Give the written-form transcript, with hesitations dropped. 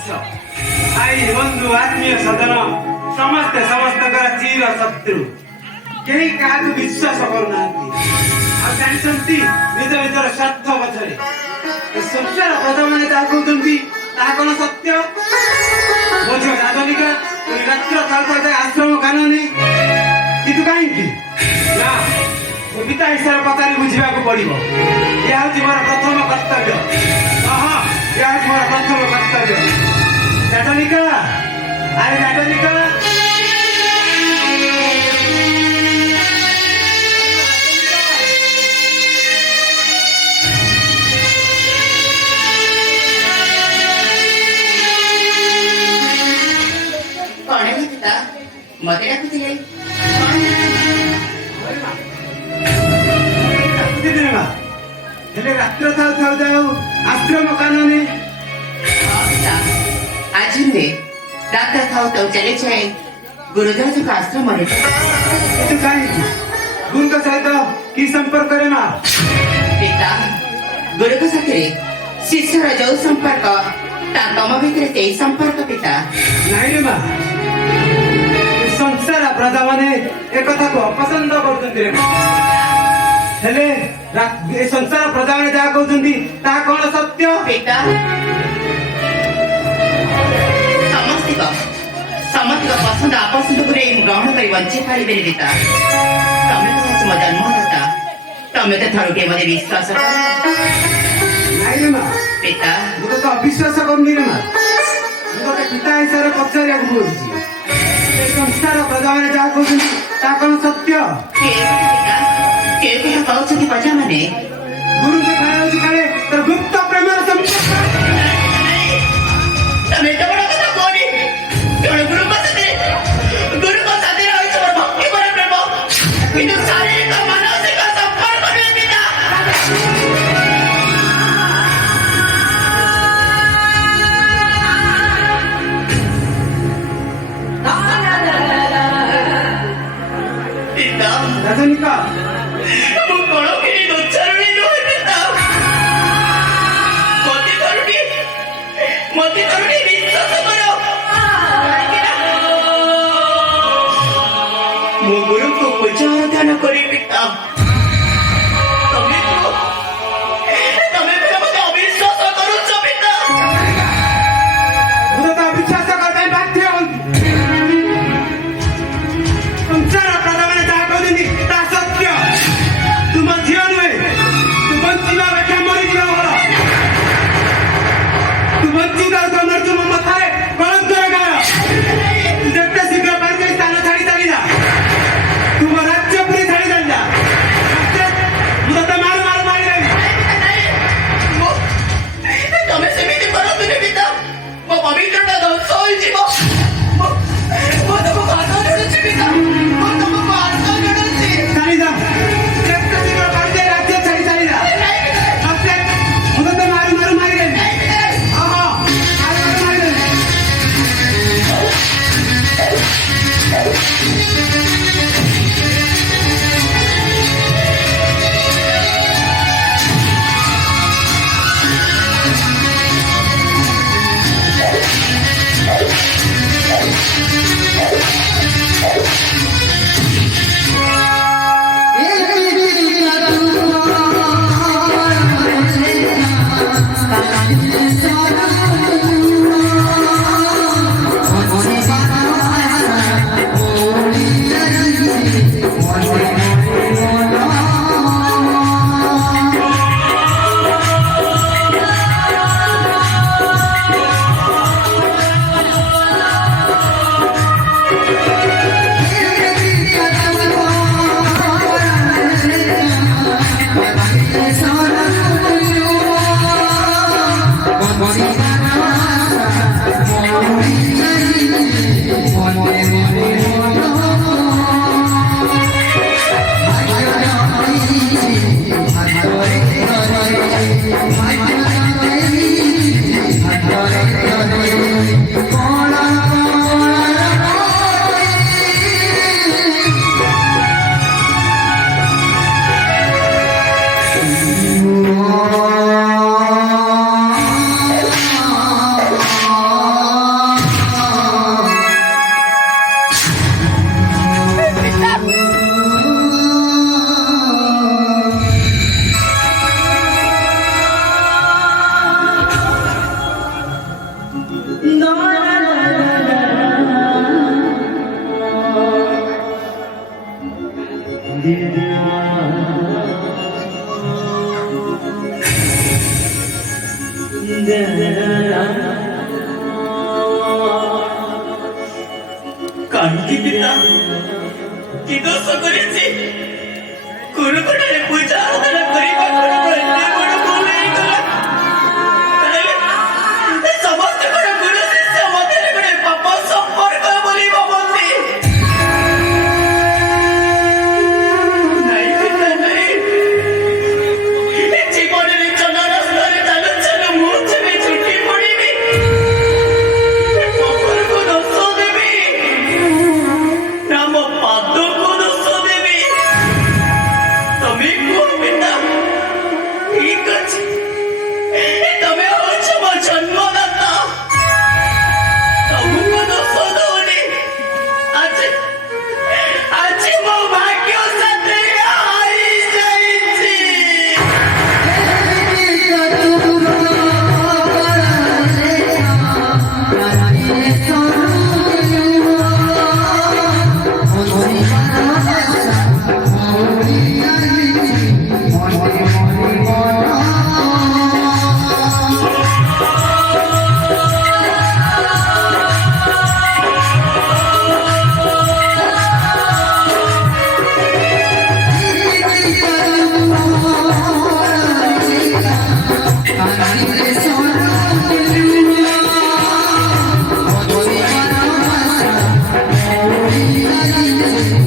ବିଷ। ଭାଇ ବନ୍ଧୁ ଆତ୍ମୀୟ ସଦନ ସମସ୍ତେ ସମସ୍ତଙ୍କର ଚିର ଶତ୍ରୁ। କେହି କାହାକୁ ବିଶ୍ୱାସ କରୁନାହାନ୍ତି। ଆଉ ଜାଣିଛନ୍ତି ନିଜ ନିଜର ସ୍ୱାର୍ଥ ପଛରେ ଏ ସଂସାର ପ୍ରଜାମାନେ ଯାହା କହୁଛନ୍ତି ତାହା କଣ ସତ୍ୟ? ମୋ ଝିଅ ରାଜନିକା ରାତ୍ର କାଳପର୍ଯ୍ୟନ୍ତ ଆଶ୍ରମ କାନ ନେଇ କିନ୍ତୁ କାହିଁକି ନା ପିତା ହିସାବରେ ପଚାରି ବୁଝିବାକୁ ପଡିବ। ଏହା ହେଉଛି ମୋର ପ୍ରଥମ କର୍ତ୍ତବ୍ୟ। ଏହା ହେଉଛି ମୋର ପ୍ରଥମ କର୍ତ୍ତବ୍ୟ। ରାଜନିକା ଆରେ ରାଜନିକା ମତେ ଡାକୁଥିଲେ ହେଲେ ରାତ୍ର ଥାଉ ଥାଉ ଯାଉ ଆଶ୍ରମ କାନୁନି ଆଜି ନୁହେଁ ରାତ୍ର ଥାଉ ଥାଉ ଚାଲିଯାଏ ଗୁରୁଦେବଙ୍କ ଆଶ୍ରମରେ। କିନ୍ତୁ କାହିଁକି ଗୁରୁଙ୍କ ସହିତ କି ସମ୍ପର୍କରେ ମା? ପିତା ଗୁରୁଙ୍କ ସାଥିରେ ଶିଷ୍ୟର ଯୋଉ ସମ୍ପର୍କ ତା ତମ ଭିତରେ ସେଇ ସମ୍ପର୍କ ପିତା। ନାଇଁ ରେ ମା ସଂସାର ପ୍ରଜାମାନେ ଏକଥାକୁ ଅପସନ୍ଦ କରୁଛନ୍ତି ରେ। ହେଲେ ଏ ସଂସାର ପ୍ରଜାମାନେ ଯାହା କହୁଛନ୍ତି ତାହା କଣ ସତ୍ୟ? ପିତା ସମସ୍ତଙ୍କ ପସନ୍ଦ ଅପସନ୍ଦକୁ ନେଇ ଗ୍ରହଣ କରି ବଞ୍ଚି ପାରିବେନି ପିତା। ତମେ ତ ହଉଛି ମୋ ଜନ୍ମଦାତା। ତମେ ତ ଥରୁଟିଏ ମତେ ବିଶ୍ୱାସ କର। ନାଇଁ ରେ ମା ପିତା ମୁଁ ତ ଅବିଶ୍ୱାସ କରୁନି ରେ ମା। ମୁଁ ତତେ ପିତା ହିସାବରେ ପଚାରିବାକୁ ପଡୁଛି ଏ ସଂସାର ପ୍ରଜାମାନେ ଯାହା କହୁଛନ୍ତି ତାହା କଣ ସତ୍ୟ? କେଉଁ କଥା କହୁଛନ୍ତି ପ୍ରଜାମାନେ? ଗୁରୁ ଦେଖାଯାଉଛି କାଳେ ତୋର ଗୁପ୍ତ ପ୍ରେମର ସମ୍ପର୍କ। ତମେ ଏତେ ବଡ଼ କଥା କୁହନି। କେବଳ ଗୁରୁଙ୍କ ସାଥିରେ ରହିଛି ମୋର ଭକ୍ତିପର ପ୍ରେମ, କିନ୍ତୁ ଶାରୀରିକ ମାନସିକ ସମ୍ପର୍କ ନୁହେଁ ପିତା। ରାଜନିକା ମୁଁ କଣ କିଣି ଉଚ୍ଚାରଣୀ ନୁହେଁ ପିତା। ମତେ କରୁନି ବିଶ୍ୱାସ କର। ମୁଁ ଗୁରୁଙ୍କୁ ପୂଜା ଆରାଧନ କରି ପିତା। ତମେ ମତେ ଅବିଶ୍ୱାସ କରୁଛ ପିତା। ମୁଁ ତତେ ଅବିଶ୍ୱାସ କରିବା ପାଇଁ ବାଧ୍ୟ ହଉଛି। ସଂସାର ପ୍ରଜାମାନେ ଯାହା କହୁଛନ୍ତି ତାହା ସତ୍ୟ। ତୁମ ଝିଅ ନୁହେଁ, ତୁ ବଞ୍ଚିବା ଅପେକ୍ଷା ମରିଯିବା ଭଲ। ତୁ ବଞ୍ଚିବା ତମର ତୁମ ମଥାରେ କଳଙ୍କର ଗାଳ। ଯେତେ ଶୀଘ୍ର ପାରି ସ୍ଥାନ ଛାଡ଼ି ଚାଲିଯା। ତୁମ ରାଜ୍ୟ ପୁରୀ ଛାଡ଼ି ଚାଲିଯା। କାହିଁକି ପିତା କି ଦୋଷ କରିଛି ଗୁରୁକୁଳରେ ପୂଜା ଆରାଧନା କରିବା ଗୁରୁକୁ ଏତେ ବଡ଼ ଭୁଲ ହେଇଗଲା ସମସ୍ତଙ୍କର ଗୁରୁ ଶିଷ୍ୟ ମଧ୍ୟରେ ଗୋଟେ ପାପ ସମ୍ପର୍କ ବୋଲି ଭାବନ୍ତି ନାଇଁ ପିତା ନାଇଁ ଜୀବନରେ ଚଲା ରାସ୍ତାରେ ଚାଲୁ ଚାଲୁ ମୁଁ ଯେବେ ଛୁଟି ପଡ଼ିବି ପଥରକୁ ଦୋଷ ଦେବି ନା ମୋ ପାଦକୁ ଦୋଷ ଦେବି ତମେ କୁହ ପିତା ଠିକ ଅଛି ତମେ ହଉଛ ମୋ ଜନ୍ମଦାତା ତମକୁ ଦୋଷ ଦଉନି ଆଜି ଆଜି ମୋ ଭାଗ୍ୟ ସାଥେ ହାରିଯାଇଛି Thank you.